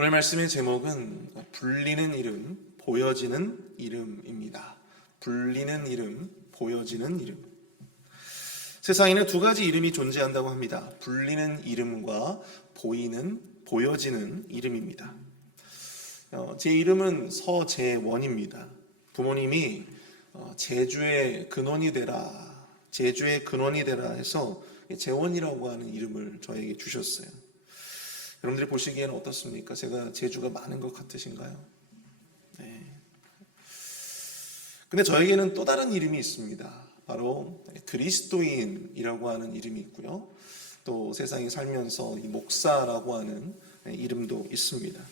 오늘 말씀의 제목은 불리는 이름, 보여지는 이름입니다. 불리는 이름, 보여지는 이름. 세상에는 두 가지 이름이 존재한다고 합니다. 불리는 이름과 보여지는 이름입니다. 제 이름은 서재원입니다. 부모님이 제주의 근원이 되라, 제주의 근원이 되라 해서 재원이라고 하는 이름을 저에게 주셨어요. 여러분들이 보시기에는 어떻습니까? 제가 재주가 많은 것 같으신가요? 네. 근데 저에게는 또 다른 이름이 있습니다. 바로 그리스도인이라고 하는 이름이 있고요. 또 세상에 살면서 이 목사라고 하는 이름도 있습니다.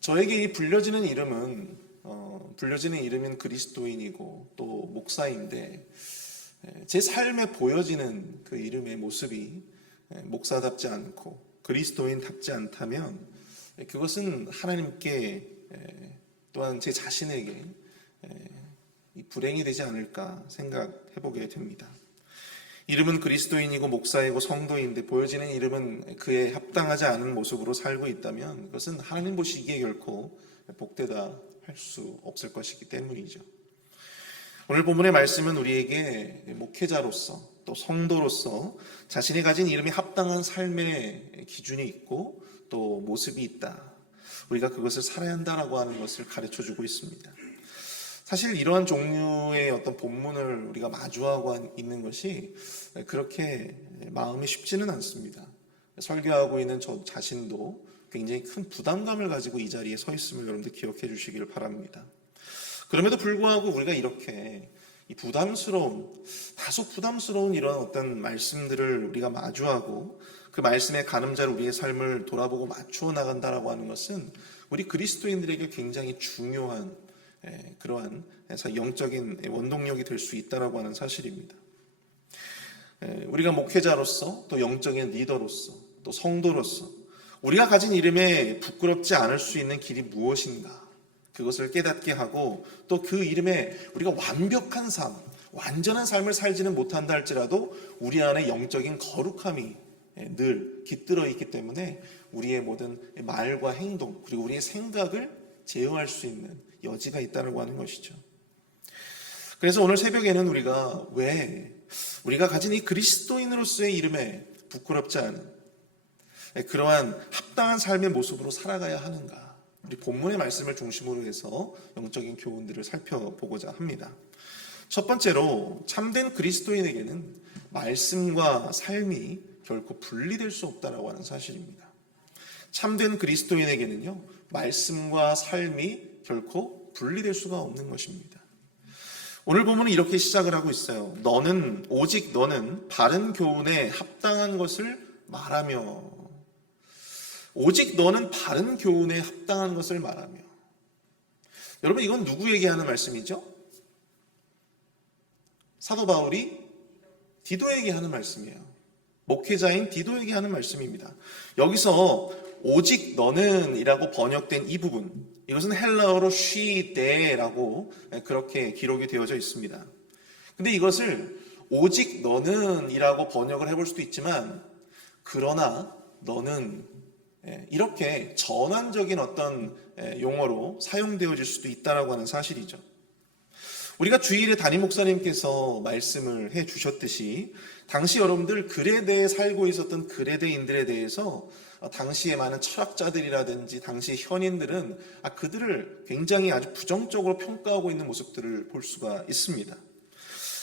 저에게 이 불려지는 이름은 그리스도인이고 또 목사인데, 제 삶에 보여지는 그 이름의 모습이 목사답지 않고 그리스도인답지 않다면 그것은 하나님께 또한 제 자신에게 불행이 되지 않을까 생각해 보게 됩니다. 이름은 그리스도인이고 목사이고 성도인데 보여지는 이름은 그에 합당하지 않은 모습으로 살고 있다면 그것은 하나님 보시기에 결코 복되다 할 수 없을 것이기 때문이죠. 오늘 본문의 말씀은 우리에게 목회자로서 또 성도로서 자신이 가진 이름에 합당한 삶의 기준이 있고 또 모습이 있다. 우리가 그것을 살아야 한다라고 하는 것을 가르쳐주고 있습니다. 사실 이러한 종류의 어떤 본문을 우리가 마주하고 있는 것이 그렇게 마음이 쉽지는 않습니다. 설교하고 있는 저 자신도 굉장히 큰 부담감을 가지고 이 자리에 서 있음을 여러분들 기억해 주시기를 바랍니다. 그럼에도 불구하고 우리가 이렇게 다소 부담스러운 이런 어떤 말씀들을 우리가 마주하고 그 말씀의 가늠자로 우리의 삶을 돌아보고 맞추어 나간다라고 하는 것은 우리 그리스도인들에게 굉장히 중요한 그러한 영적인 원동력이 될 수 있다라고 하는 사실입니다. 우리가 목회자로서 또 영적인 리더로서 또 성도로서 우리가 가진 이름에 부끄럽지 않을 수 있는 길이 무엇인가, 그것을 깨닫게 하고 또 그 이름에 우리가 완벽한 삶, 완전한 삶을 살지는 못한다 할지라도 우리 안에 영적인 거룩함이 늘 깃들어 있기 때문에 우리의 모든 말과 행동 그리고 우리의 생각을 제어할 수 있는 여지가 있다고 하는 것이죠. 그래서 오늘 새벽에는 우리가 가진 이 그리스도인으로서의 이름에 부끄럽지 않은 그러한 합당한 삶의 모습으로 살아가야 하는가, 우리 본문의 말씀을 중심으로 해서 영적인 교훈들을 살펴보고자 합니다. 첫 번째로 참된 그리스도인에게는 말씀과 삶이 결코 분리될 수 없다라고 하는 사실입니다. 참된 그리스도인에게는요, 말씀과 삶이 결코 분리될 수가 없는 것입니다. 오늘 본문은 이렇게 시작을 하고 있어요. 오직 너는 바른 교훈에 합당한 것을 말하며. 오직 너는 바른 교훈에 합당한 것을 말하며. 여러분, 이건 누구에게 하는 말씀이죠? 사도 바울이 디도에게 하는 말씀이에요. 목회자인 디도에게 하는 말씀입니다. 여기서 오직 너는 이라고 번역된 이 부분, 이것은 헬라어로 쉬데라고 그렇게 기록이 되어져 있습니다. 근데 이것을 오직 너는 이라고 번역을 해볼 수도 있지만, 그러나 너는 이렇게 전환적인 어떤 용어로 사용되어질 수도 있다라고 하는 사실이죠. 우리가 주일에 담임 목사님께서 말씀을 해 주셨듯이 당시 여러분들 그레데에 살고 있었던 그레데인들에 대해서 당시에 많은 철학자들이라든지 당시 현인들은 그들을 굉장히 아주 부정적으로 평가하고 있는 모습들을 볼 수가 있습니다.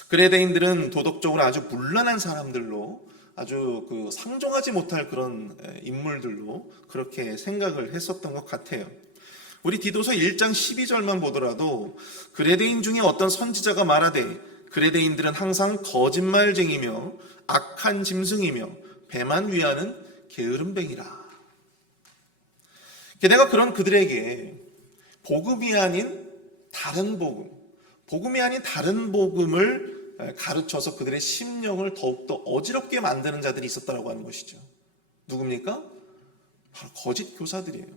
그레데인들은 도덕적으로 아주 문란한 사람들로, 아주 상종하지 못할 그런 인물들로 그렇게 생각을 했었던 것 같아요. 우리 디도서 1장 12절만 보더라도 그레데인 중에 어떤 선지자가 말하되 그레데인들은 항상 거짓말쟁이며 악한 짐승이며 배만 위하는 게으름뱅이라. 게다가 그런 그들에게 복음이 아닌 다른 복음을 가르쳐서 그들의 심령을 더욱더 어지럽게 만드는 자들이 있었다고 하는 것이죠. 누굽니까? 바로 거짓 교사들이에요.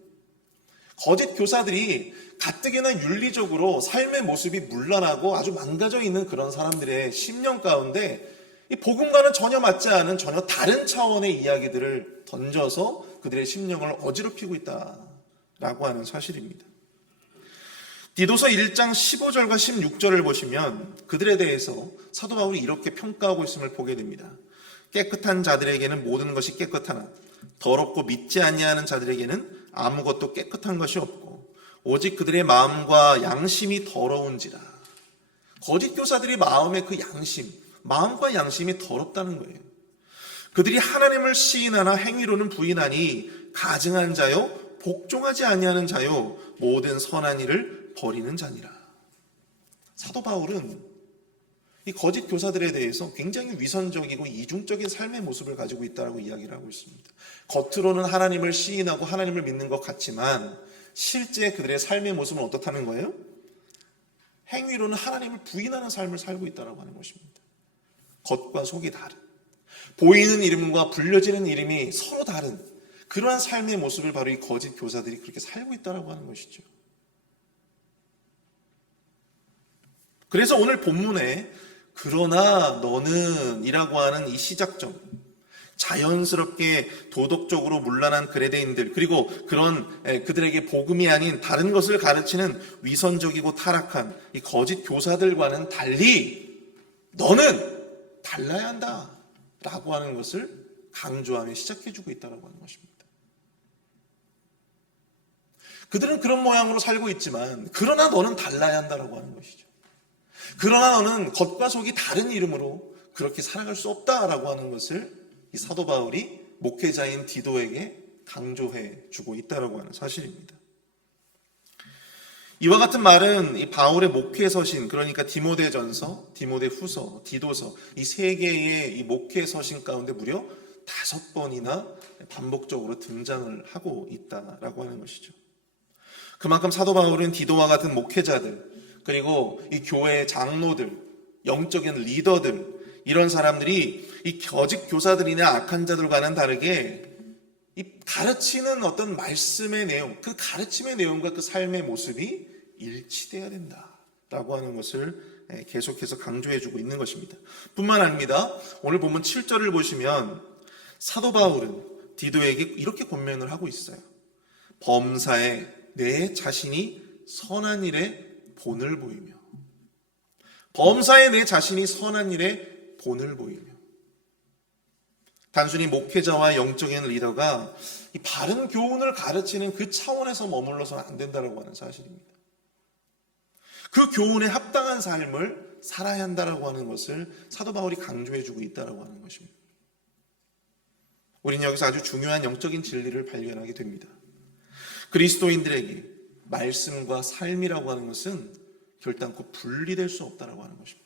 거짓 교사들이 가뜩이나 윤리적으로 삶의 모습이 문란하고 아주 망가져 있는 그런 사람들의 심령 가운데 이 복음과는 전혀 맞지 않은 전혀 다른 차원의 이야기들을 던져서 그들의 심령을 어지럽히고 있다라고 하는 사실입니다. 디도서 1장 15절과 16절을 보시면 그들에 대해서 사도 바울이 이렇게 평가하고 있음을 보게 됩니다. 깨끗한 자들에게는 모든 것이 깨끗하나 더럽고 믿지 아니하는 자들에게는 아무것도 깨끗한 것이 없고 오직 그들의 마음과 양심이 더러운지라. 거짓 교사들의 마음의 그 양심, 마음과 양심이 더럽다는 거예요. 그들이 하나님을 시인하나 행위로는 부인하니 가증한 자요 복종하지 아니하는 자요 모든 선한 일을 버리는 자니라. 사도 바울은 이 거짓 교사들에 대해서 굉장히 위선적이고 이중적인 삶의 모습을 가지고 있다고 이야기를 하고 있습니다. 겉으로는 하나님을 시인하고 하나님을 믿는 것 같지만 실제 그들의 삶의 모습은 어떻다는 거예요? 행위로는 하나님을 부인하는 삶을 살고 있다고 하는 것입니다. 겉과 속이 다른, 보이는 이름과 불려지는 이름이 서로 다른 그러한 삶의 모습을 바로 이 거짓 교사들이 그렇게 살고 있다고 하는 것이죠. 그래서 오늘 본문에 그러나 너는 이라고 하는 이 시작점, 자연스럽게 도덕적으로 문란한 그레데인들, 그리고 그런 그들에게 복음이 아닌 다른 것을 가르치는 위선적이고 타락한 이 거짓 교사들과는 달리 너는 달라야 한다 라고 하는 것을 강조하며 시작해주고 있다고 하는 것입니다. 그들은 그런 모양으로 살고 있지만 그러나 너는 달라야 한다라고 하는 것이죠. 그러나 너는 겉과 속이 다른 이름으로 그렇게 살아갈 수 없다라고 하는 것을 이 사도 바울이 목회자인 디도에게 강조해 주고 있다라고 하는 사실입니다. 이와 같은 말은 이 바울의 목회 서신, 그러니까 디모데전서, 디모데후서, 디도서 이 세 개의 이 목회 서신 가운데 무려 5번이나 반복적으로 등장을 하고 있다라고 하는 것이죠. 그만큼 사도 바울은 디도와 같은 목회자들, 그리고 이 교회의 장로들, 영적인 리더들, 이런 사람들이 이 거짓 교사들이나 악한 자들과는 다르게 이 가르치는 어떤 말씀의 내용, 그 가르침의 내용과 그 삶의 모습이 일치돼야 된다라고 하는 것을 계속해서 강조해주고 있는 것입니다. 뿐만 아닙니다. 오늘 본문 7절을 보시면 사도 바울은 디도에게 이렇게 권면을 하고 있어요. 범사에 내 자신이 선한 일에 본을 보이며, 범사에 내 자신이 선한 일에 본을 보이며. 단순히 목회자와 영적인 리더가 이 바른 교훈을 가르치는 그 차원에서 머물러서는 안 된다고 하는 사실입니다. 그 교훈에 합당한 삶을 살아야 한다고 하는 것을 사도 바울이 강조해주고 있다고 하는 것입니다. 우리는 여기서 아주 중요한 영적인 진리를 발견하게 됩니다. 그리스도인들에게 말씀과 삶이라고 하는 것은 결단코 분리될 수 없다고 하는 것입니다.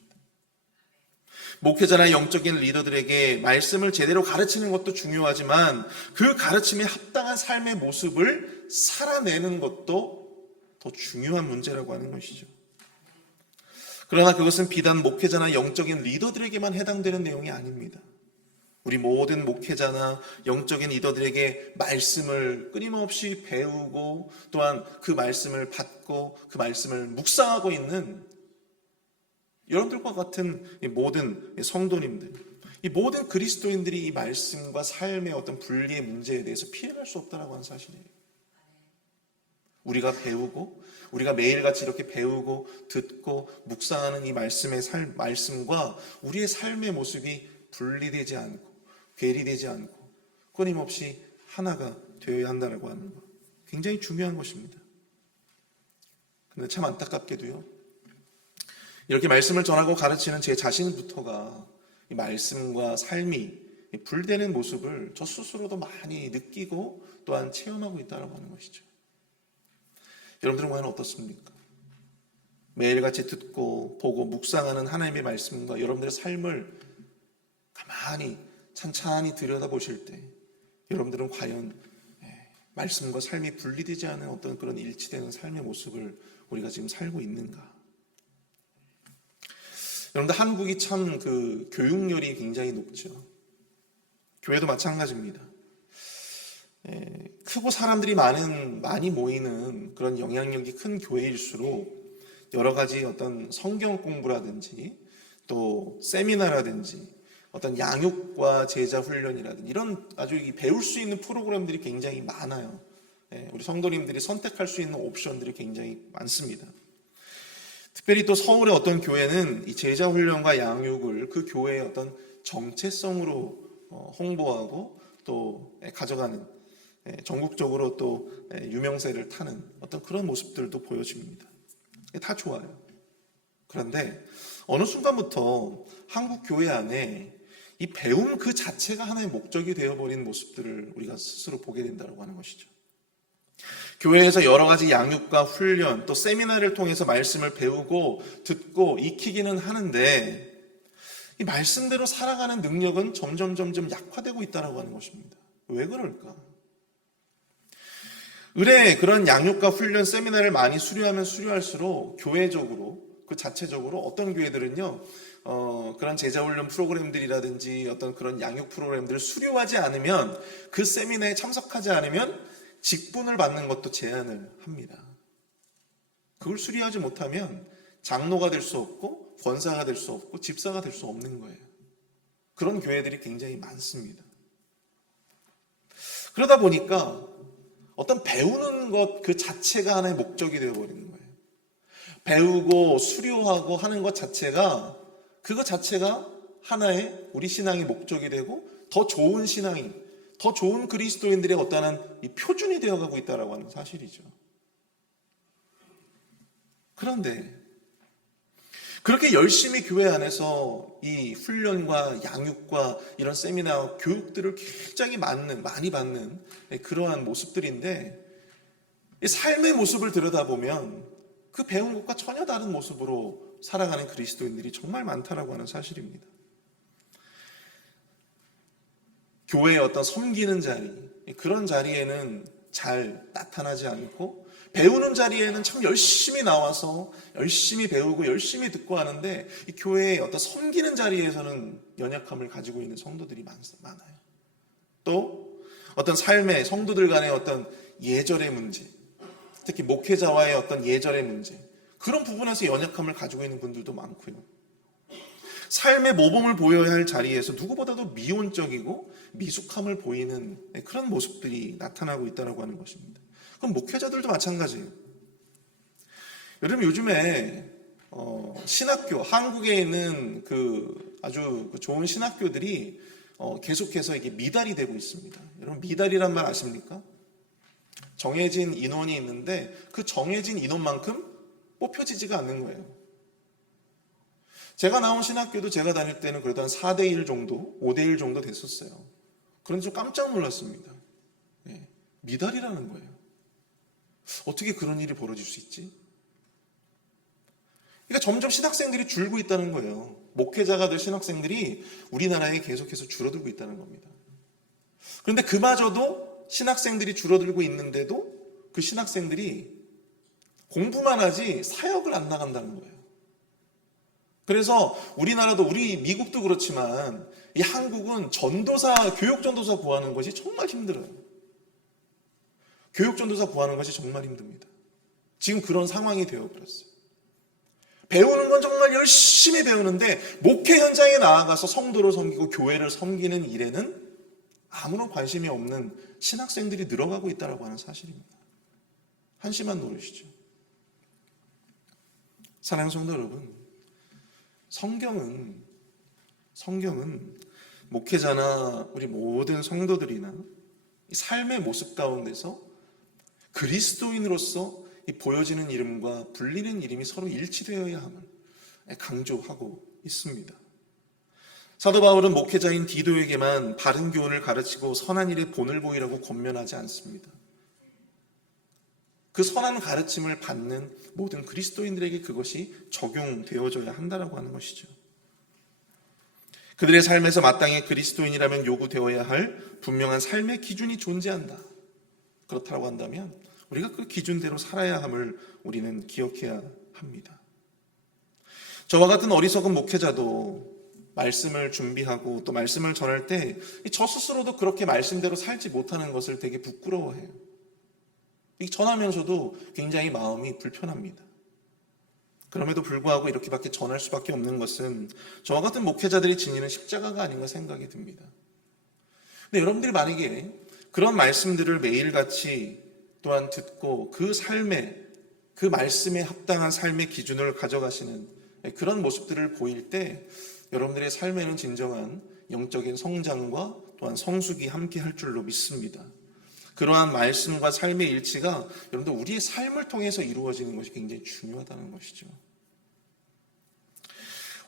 목회자나 영적인 리더들에게 말씀을 제대로 가르치는 것도 중요하지만 그 가르침에 합당한 삶의 모습을 살아내는 것도 더 중요한 문제라고 하는 것이죠. 그러나 그것은 비단 목회자나 영적인 리더들에게만 해당되는 내용이 아닙니다. 우리 모든 목회자나 영적인 리더들에게 말씀을 끊임없이 배우고 또한 그 말씀을 받고 그 말씀을 묵상하고 있는 여러분들과 같은 모든 성도님들, 이 모든 그리스도인들이 이 말씀과 삶의 어떤 분리의 문제에 대해서 피해갈 수 없다는 하는 사실이에요. 우리가 배우고 우리가 매일같이 이렇게 배우고 듣고 묵상하는 이 말씀과 우리의 삶의 모습이 분리되지 않고 괴리되지 않고 끊임없이 하나가 되어야 한다고 하는 것, 굉장히 중요한 것입니다. 그런데 참 안타깝게도요, 이렇게 말씀을 전하고 가르치는 제 자신부터가 이 말씀과 삶이 불되는 모습을 저 스스로도 많이 느끼고 또한 체험하고 있다고 하는 것이죠. 여러분들은 과연 어떻습니까? 매일같이 듣고 보고 묵상하는 하나님의 말씀과 여러분들의 삶을 가만히 찬찬히 들여다보실 때 여러분들은 과연 말씀과 삶이 분리되지 않은 어떤 그런 일치되는 삶의 모습을 우리가 지금 살고 있는가? 여러분들, 한국이 참 그 교육열이 굉장히 높죠. 교회도 마찬가지입니다. 크고 사람들이 많이 모이는 그런 영향력이 큰 교회일수록 여러 가지 어떤 성경 공부라든지 또 세미나라든지 어떤 양육과 제자 훈련이라든지 이런 아주 배울 수 있는 프로그램들이 굉장히 많아요. 우리 성도님들이 선택할 수 있는 옵션들이 굉장히 많습니다. 특별히 또 서울의 어떤 교회는 이 제자 훈련과 양육을 그 교회의 어떤 정체성으로 홍보하고 또 가져가는, 전국적으로 또 유명세를 타는 어떤 그런 모습들도 보여집니다. 다 좋아요. 그런데 어느 순간부터 한국 교회 안에 이 배움 그 자체가 하나의 목적이 되어버린 모습들을 우리가 스스로 보게 된다고 하는 것이죠. 교회에서 여러 가지 양육과 훈련 또 세미나를 통해서 말씀을 배우고 듣고 익히기는 하는데 이 말씀대로 살아가는 능력은 점점 약화되고 있다고 하는 것입니다. 왜 그럴까? 의뢰 그런 양육과 훈련 세미나를 많이 수료하면 수료할수록 교회적으로 그 자체적으로 어떤 교회들은요 그런 제자훈련 프로그램들이라든지 어떤 그런 양육 프로그램들을 수료하지 않으면 그 세미나에 참석하지 않으면 직분을 받는 것도 제한을 합니다. 그걸 수리하지 못하면 장로가 될 수 없고 권사가 될 수 없고 집사가 될 수 없는 거예요. 그런 교회들이 굉장히 많습니다. 그러다 보니까 어떤 배우는 것 그 자체가 하나의 목적이 되어버리는 거예요. 배우고 수료하고 하는 것 자체가 그것 자체가 하나의 우리 신앙의 목적이 되고 더 좋은 신앙이 더 좋은 그리스도인들의 어떠한 이 표준이 되어가고 있다고 하는 사실이죠. 그런데 그렇게 열심히 교회 안에서 이 훈련과 양육과 이런 세미나 교육들을 굉장히 많이 받는 그러한 모습들인데 삶의 모습을 들여다보면 그 배운 것과 전혀 다른 모습으로 살아가는 그리스도인들이 정말 많다라고 하는 사실입니다. 교회의 어떤 섬기는 자리, 그런 자리에는 잘 나타나지 않고 배우는 자리에는 참 열심히 나와서 열심히 배우고 열심히 듣고 하는데 이 교회의 어떤 섬기는 자리에서는 연약함을 가지고 있는 성도들이 많아요. 또 어떤 삶의 성도들 간의 어떤 예절의 문제, 특히 목회자와의 어떤 예절의 문제, 그런 부분에서 연약함을 가지고 있는 분들도 많고요. 삶의 모범을 보여야 할 자리에서 누구보다도 미온적이고 미숙함을 보이는 그런 모습들이 나타나고 있다고 하는 것입니다. 그럼 목회자들도 마찬가지예요. 여러분 요즘에 신학교, 한국에 있는 아주 좋은 신학교들이 계속해서 이게 미달이 되고 있습니다. 여러분 미달이란 말 아십니까? 정해진 인원이 있는데 그 정해진 인원만큼 뽑혀지지가 않는 거예요. 제가 나온 신학교도 제가 다닐 때는 그래도 한 4대1 정도, 5대1 정도 됐었어요. 그런데 좀 깜짝 놀랐습니다. 미달이라는 거예요. 어떻게 그런 일이 벌어질 수 있지? 그러니까 점점 신학생들이 줄고 있다는 거예요. 목회자가 될 신학생들이 우리나라에 계속해서 줄어들고 있다는 겁니다. 그런데 그마저도 신학생들이 줄어들고 있는데도 그 신학생들이 공부만 하지 사역을 안 나간다는 거예요. 그래서 우리나라도 우리 미국도 그렇지만 이 한국은 교육 전도사 구하는 것이 정말 힘들어요. 교육 전도사 구하는 것이 정말 힘듭니다. 지금 그런 상황이 되어버렸어요. 배우는 건 정말 열심히 배우는데 목회 현장에 나아가서 성도를 섬기고 교회를 섬기는 일에는 아무런 관심이 없는 신학생들이 늘어가고 있다고 하는 사실입니다. 한심한 노릇이죠. 사랑하는 성도 여러분, 성경은 목회자나 우리 모든 성도들이나 삶의 모습 가운데서 그리스도인으로서 보여지는 이름과 불리는 이름이 서로 일치되어야 함을 강조하고 있습니다. 사도 바울은 목회자인 디도에게만 바른 교훈을 가르치고 선한 일에 본을 보이라고 권면하지 않습니다. 그 선한 가르침을 받는 모든 그리스도인들에게 그것이 적용되어져야 한다고 하는 것이죠. 그들의 삶에서 마땅히 그리스도인이라면 요구되어야 할 분명한 삶의 기준이 존재한다. 그렇다고 한다면 우리가 그 기준대로 살아야 함을 우리는 기억해야 합니다. 저와 같은 어리석은 목회자도 말씀을 준비하고 또 말씀을 전할 때 저 스스로도 그렇게 말씀대로 살지 못하는 것을 되게 부끄러워해요. 전하면서도 굉장히 마음이 불편합니다. 그럼에도 불구하고 이렇게밖에 전할 수밖에 없는 것은 저와 같은 목회자들이 지니는 십자가가 아닌가 생각이 듭니다. 근데 여러분들이 만약에 그런 말씀들을 매일같이 또한 듣고 그 삶에, 그 말씀에 합당한 삶의 기준을 가져가시는 그런 모습들을 보일 때 여러분들의 삶에는 진정한 영적인 성장과 또한 성숙이 함께 할 줄로 믿습니다. 그러한 말씀과 삶의 일치가 여러분들 우리의 삶을 통해서 이루어지는 것이 굉장히 중요하다는 것이죠.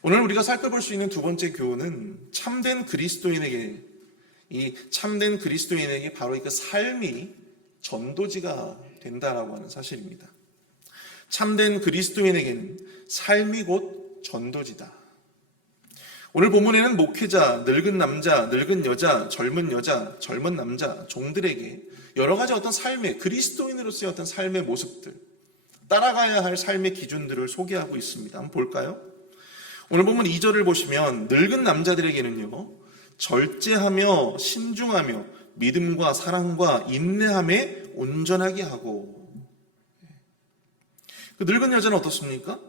오늘 우리가 살펴볼 수 있는 두 번째 교훈은 참된 그리스도인에게, 이 참된 그리스도인에게 바로 그 삶이 전도지가 된다라고 하는 사실입니다. 참된 그리스도인에게는 삶이 곧 전도지다. 오늘 본문에는 목회자, 늙은 남자, 늙은 여자, 젊은 남자, 종들에게 여러 가지 어떤 삶의, 그리스도인으로서의 어떤 삶의 모습들, 따라가야 할 삶의 기준들을 소개하고 있습니다. 한번 볼까요? 오늘 본문 2절을 보시면 늙은 남자들에게는요, 절제하며 신중하며 믿음과 사랑과 인내함에 온전하게 하고. 그 늙은 여자는 어떻습니까?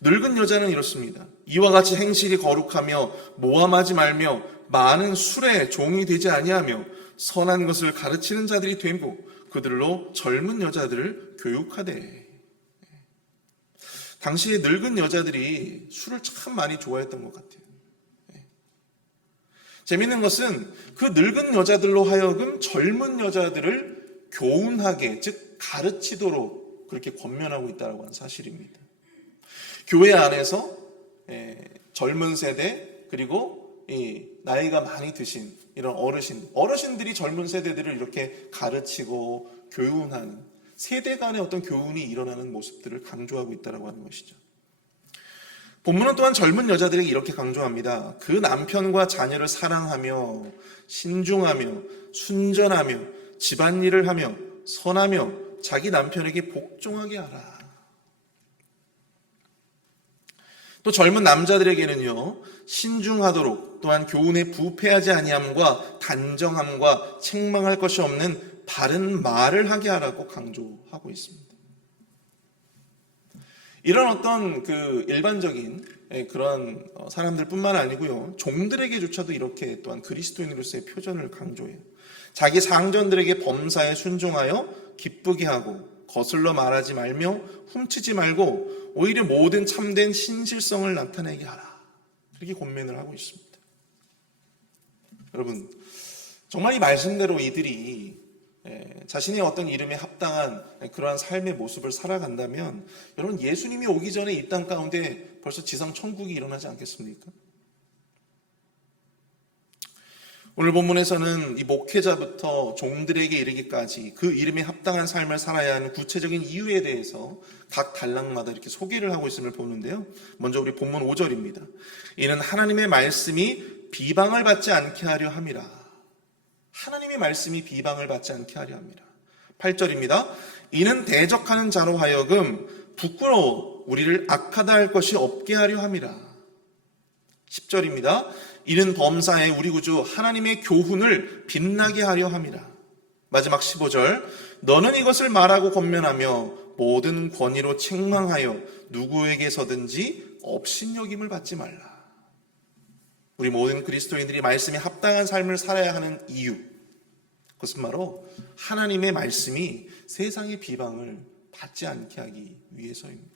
늙은 여자는 이렇습니다. 이와 같이 행실이 거룩하며 모함하지 말며 많은 술에 종이 되지 아니하며 선한 것을 가르치는 자들이 되고 그들로 젊은 여자들을 교육하되. 당시에 늙은 여자들이 술을 참 많이 좋아했던 것 같아요. 재밌는 것은 그 늙은 여자들로 하여금 젊은 여자들을 교훈하게, 즉 가르치도록 그렇게 권면하고 있다는 사실입니다. 교회 안에서 젊은 세대, 그리고 나이가 많이 드신 이런 어르신들이 젊은 세대들을 이렇게 가르치고 교훈하는, 세대 간의 어떤 교훈이 일어나는 모습들을 강조하고 있다고 하는 것이죠. 본문은 또한 젊은 여자들에게 이렇게 강조합니다. 그 남편과 자녀를 사랑하며 신중하며 순전하며 집안일을 하며 선하며 자기 남편에게 복종하게 하라. 또 젊은 남자들에게는요, 신중하도록, 또한 교훈에 부패하지 아니함과 단정함과 책망할 것이 없는 바른 말을 하게 하라고 강조하고 있습니다. 이런 어떤 그 일반적인 그런 사람들뿐만 아니고요, 종들에게조차도 이렇게 또한 그리스도인으로서의 표전을 강조해요. 자기 상전들에게 범사에 순종하여 기쁘게 하고 거슬러 말하지 말며 훔치지 말고 오히려 모든 참된 신실성을 나타내게 하라. 이렇게 권면을 하고 있습니다. 여러분, 정말 이 말씀대로 이들이 자신의 어떤 이름에 합당한 그러한 삶의 모습을 살아간다면 여러분, 예수님이 오기 전에 이 땅 가운데 벌써 지상 천국이 일어나지 않겠습니까? 오늘 본문에서는 이 목회자부터 종들에게 이르기까지 그 이름에 합당한 삶을 살아야 하는 구체적인 이유에 대해서 각 단락마다 이렇게 소개를 하고 있음을 보는데요. 먼저 우리 본문 5절입니다. 이는 하나님의 말씀이 비방을 받지 않게 하려 함이라. 하나님의 말씀이 비방을 받지 않게 하려 함이라. 8절입니다. 이는 대적하는 자로 하여금 부끄러워 우리를 악하다 할 것이 없게 하려 함이라. 10절입니다. 이는 범사에 우리 구주 하나님의 교훈을 빛나게 하려 함이라. 마지막 15절. 너는 이것을 말하고 권면하며 모든 권위로 책망하여 누구에게서든지 업신여김을 받지 말라. 우리 모든 그리스도인들이 말씀에 합당한 삶을 살아야 하는 이유, 그것은 바로 하나님의 말씀이 세상의 비방을 받지 않게 하기 위해서입니다.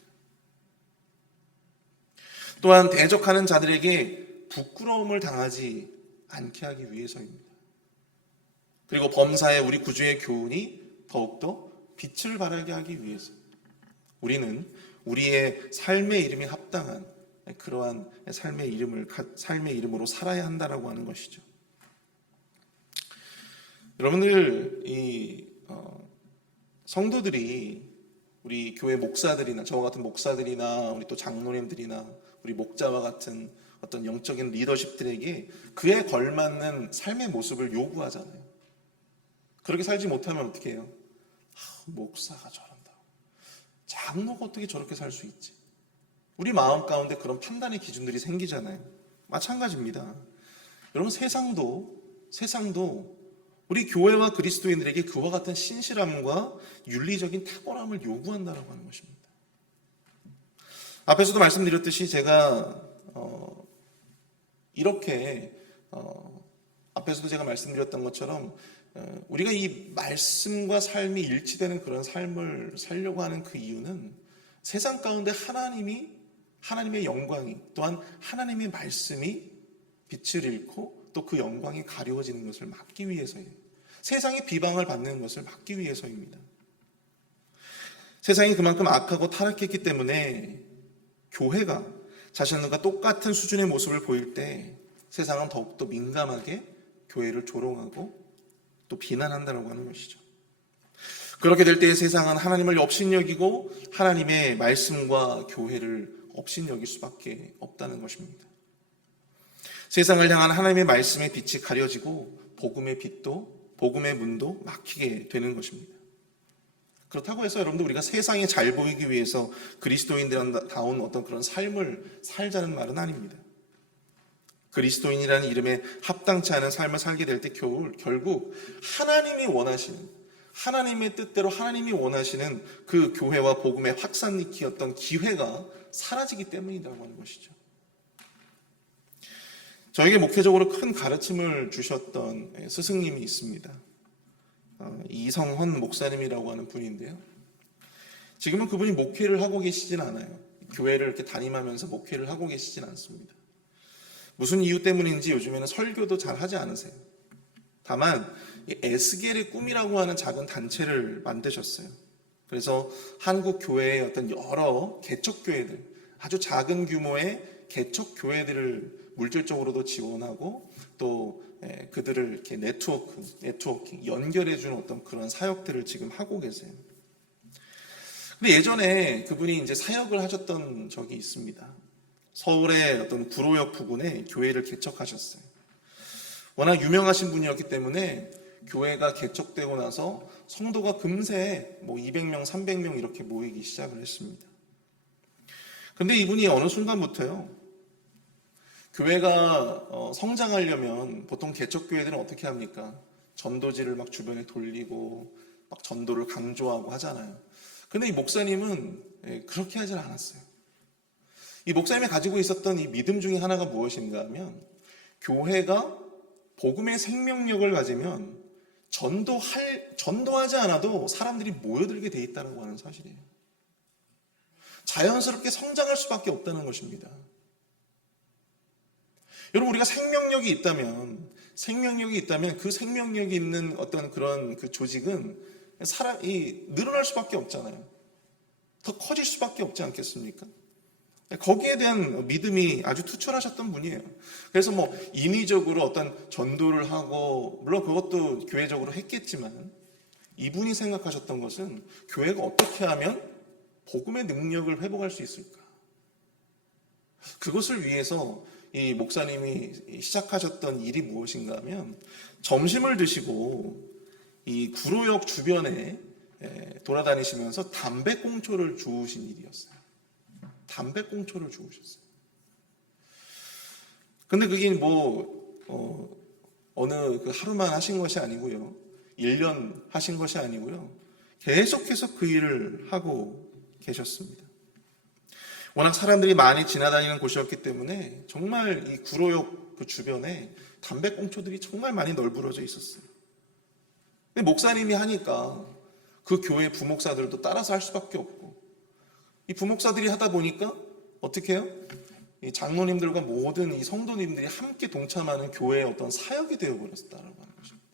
또한 대적하는 자들에게 부끄러움을 당하지 않게 하기 위해서입니다. 그리고 범사에 우리 구주의 교훈이 더욱더 빛을 발하게 하기 위해서 우리는 우리의 삶의 이름에 합당한 그러한 삶의 이름으로 살아야 한다라고 하는 것이죠. 여러분들, 성도들이 우리 교회 목사들이나 저와 같은 목사들이나 우리 또 장로님들이나 우리 목자와 같은 어떤 영적인 리더십들에게 그에 걸맞는 삶의 모습을 요구하잖아요. 그렇게 살지 못하면 어떻게 해요? 목사가 저런다고, 장로가 어떻게 저렇게 살 수 있지? 우리 마음 가운데 그런 판단의 기준들이 생기잖아요. 마찬가지입니다. 여러분, 세상도 우리 교회와 그리스도인들에게 그와 같은 신실함과 윤리적인 탁월함을 요구한다고 하는 것입니다. 앞에서도 말씀드렸듯이 제가 이렇게 앞에서도 제가 말씀드렸던 것처럼 우리가 이 말씀과 삶이 일치되는 그런 삶을 살려고 하는 그 이유는 세상 가운데 하나님의 영광이, 또한 하나님의 말씀이 빛을 잃고 또 그 영광이 가려워지는 것을 막기 위해서예요. 세상의 비방을 받는 것을 막기 위해서입니다. 세상이 그만큼 악하고 타락했기 때문에 교회가 자신과 똑같은 수준의 모습을 보일 때 세상은 더욱더 민감하게 교회를 조롱하고 또 비난한다고 하는 것이죠. 그렇게 될 때 세상은 하나님을 업신여기고 하나님의 말씀과 교회를 업신여길 수밖에 없다는 것입니다. 세상을 향한 하나님의 말씀의 빛이 가려지고 복음의 문도 막히게 되는 것입니다. 그렇다고 해서 여러분들 우리가 세상에 잘 보이기 위해서 그리스도인다운 어떤 그런 삶을 살자는 말은 아닙니다. 그리스도인이라는 이름에 합당치 않은 삶을 살게 될 때 결국 하나님이 원하시는, 하나님의 뜻대로 하나님이 원하시는 그 교회와 복음의 확산이었던 기회가 사라지기 때문이라고 하는 것이죠. 저에게 목회적으로 큰 가르침을 주셨던 스승님이 있습니다. 이성헌 목사님이라고 하는 분인데요. 지금은 그분이 목회를 하고 계시진 않아요. 교회를 이렇게 담임하면서 목회를 하고 계시진 않습니다. 무슨 이유 때문인지 요즘에는 설교도 잘 하지 않으세요. 다만 에스겔의 꿈이라고 하는 작은 단체를 만드셨어요. 그래서 한국 교회의 어떤 여러 개척교회들, 아주 작은 규모의 개척교회들을 물질적으로도 지원하고 또 그들을 이렇게 네트워킹, 연결해주는 어떤 그런 사역들을 지금 하고 계세요. 근데 예전에 그분이 이제 사역을 하셨던 적이 있습니다. 서울의 어떤 구로역 부근에 교회를 개척하셨어요. 워낙 유명하신 분이었기 때문에 교회가 개척되고 나서 성도가 금세 200명, 300명 이렇게 모이기 시작을 했습니다. 근데 이분이 어느 순간부터요, 교회가 성장하려면 보통 개척교회들은 어떻게 합니까? 전도지를 막 주변에 돌리고 막 전도를 강조하고 하잖아요. 근데 이 목사님은 그렇게 하질 않았어요. 이 목사님이 가지고 있었던 이 믿음 중에 하나가 무엇인가 하면 교회가 복음의 생명력을 가지면 전도하지 않아도 사람들이 모여들게 돼 있다고 하는 사실이에요. 자연스럽게 성장할 수밖에 없다는 것입니다. 여러분, 우리가 생명력이 있다면 그 생명력이 있는 어떤 그런 그 조직은 사람이 늘어날 수밖에 없잖아요. 더 커질 수밖에 없지 않겠습니까? 거기에 대한 믿음이 아주 투철하셨던 분이에요. 그래서 인위적으로 어떤 전도를 하고, 물론 그것도 교회적으로 했겠지만, 이분이 생각하셨던 것은 교회가 어떻게 하면 복음의 능력을 회복할 수 있을까? 그것을 위해서 이 목사님이 시작하셨던 일이 무엇인가 하면, 점심을 드시고 이 구로역 주변에 돌아다니시면서 담배꽁초를 주우신 일이었어요. 담배꽁초를 주우셨어요. 근데 그게 어느 그 하루만 하신 것이 아니고요, 1년 하신 것이 아니고요, 계속해서 그 일을 하고 계셨습니다. 워낙 사람들이 많이 지나다니는 곳이었기 때문에 정말 이 구로역 그 주변에 담배꽁초들이 정말 많이 널브러져 있었어요. 근데 목사님이 하니까 그 교회 부목사들도 따라서 할 수밖에 없고, 이 부목사들이 하다 보니까 어떻게 해요? 이 장로님들과 모든 이 성도님들이 함께 동참하는 교회의 어떤 사역이 되어버렸다라고 하는 것입니다.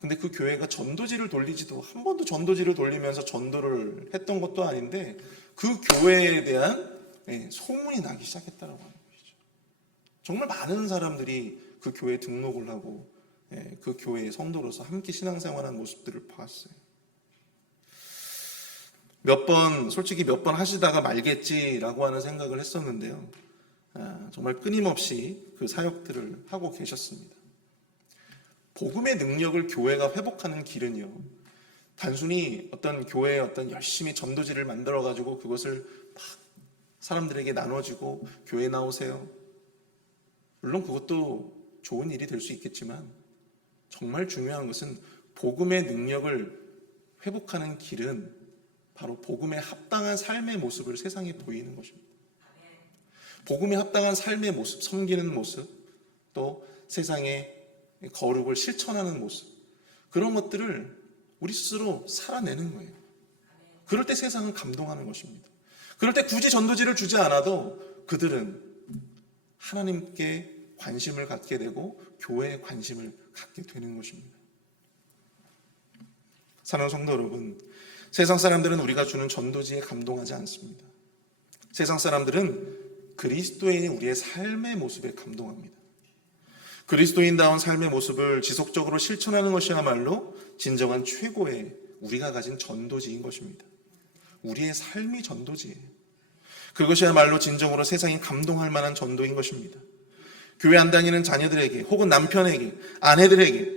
근데 그 교회가 전도지를 돌리지도, 한 번도 전도지를 돌리면서 전도를 했던 것도 아닌데 그 교회에 대한 소문이 나기 시작했다라고 하는 것이죠. 정말 많은 사람들이 그 교회에 등록을 하고 그 교회의 성도로서 함께 신앙생활하는 모습들을 봤어요. 솔직히 몇 번 하시다가 말겠지라고 하는 생각을 했었는데요. 정말 끊임없이 그 사역들을 하고 계셨습니다. 복음의 능력을 교회가 회복하는 길은요, 단순히 어떤 교회에 어떤 열심히 전도지를 만들어가지고 그것을 막 사람들에게 나눠주고 교회 나오세요. 물론 그것도 좋은 일이 될 수 있겠지만, 정말 중요한 것은 복음의 능력을 회복하는 길은 바로 복음에 합당한 삶의 모습을 세상에 보이는 것입니다. 복음에 합당한 삶의 모습, 섬기는 모습, 또 세상의 거룩을 실천하는 모습, 그런 것들을 우리 스스로 살아내는 거예요. 그럴 때 세상은 감동하는 것입니다. 그럴 때 굳이 전도지를 주지 않아도 그들은 하나님께 관심을 갖게 되고 교회에 관심을 갖게 되는 것입니다. 사랑하는 성도 여러분, 세상 사람들은 우리가 주는 전도지에 감동하지 않습니다. 세상 사람들은 그리스도인의 우리의 삶의 모습에 감동합니다. 그리스도인다운 삶의 모습을 지속적으로 실천하는 것이야말로 진정한 최고의 우리가 가진 전도지인 것입니다. 우리의 삶이 전도지예요. 그것이야말로 진정으로 세상이 감동할 만한 전도인 것입니다. 교회 안 다니는 자녀들에게 혹은 남편에게, 아내들에게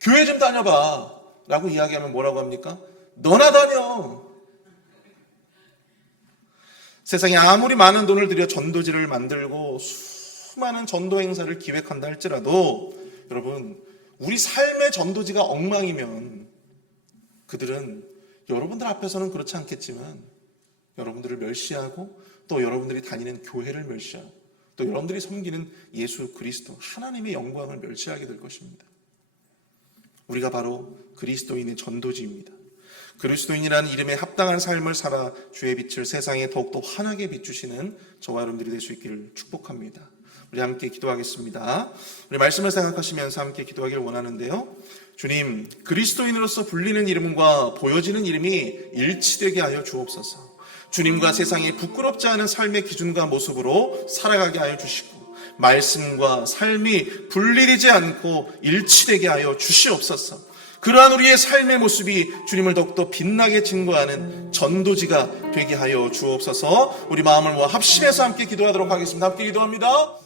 교회 좀 다녀봐 라고 이야기하면 뭐라고 합니까? 너나 다녀. 세상에 아무리 많은 돈을 들여 전도지를 만들고 수많은 전도 행사를 기획한다 할지라도 여러분, 우리 삶의 전도지가 엉망이면 그들은 여러분들 앞에서는 그렇지 않겠지만 여러분들을 멸시하고 또 여러분들이 다니는 교회를 멸시하고 또 여러분들이 섬기는 예수 그리스도 하나님의 영광을 멸시하게 될 것입니다. 우리가 바로 그리스도인의 전도지입니다. 그리스도인이라는 이름에 합당한 삶을 살아 주의 빛을 세상에 더욱더 환하게 비추시는 저와 여러분들이 될 수 있기를 축복합니다. 우리 함께 기도하겠습니다. 우리 말씀을 생각하시면서 함께 기도하기를 원하는데요. 주님, 그리스도인으로서 불리는 이름과 보여지는 이름이 일치되게 하여 주옵소서. 주님과 세상이 부끄럽지 않은 삶의 기준과 모습으로 살아가게 하여 주시고 말씀과 삶이 분리되지 않고 일치되게 하여 주시옵소서. 그러한 우리의 삶의 모습이 주님을 더욱더 빛나게 증거하는 전도지가 되게 하여 주옵소서. 우리 마음을 모아 합심해서 함께 기도하도록 하겠습니다. 함께 기도합니다.